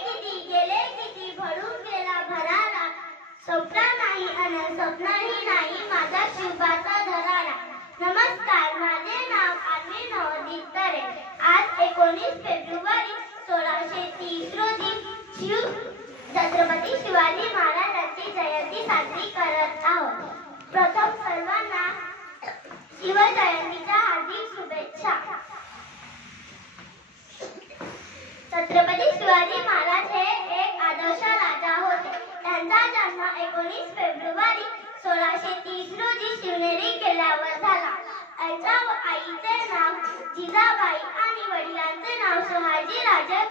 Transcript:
गेले किती भरून गेला भरारा, स्वप्न नाही अन स्वप्नही नाही माझा शिवबाचा धरारा. नमस्कार, माझे नाव आरवी नवोदित तरे. आज 19 फेब्रुवारी 1630 रोजी छत्रपती शिवाजी महाराजांची जयंती साजरी करत आहोत. प्रथम सर्वांना शिवजयंतीच्या हार्दिक शुभेच्छा. छत्रपती शिवाजी महाराज हे एक आदर्श राजा होते. त्यांचा जन्म 19 फेब्रुवारी 1630 रोजी शिवनेरी किल्ल्यावर झाला. त्यांच्या आईचे नाव जिजाबाई आणि वडिलांचे नाव शहाजी राजे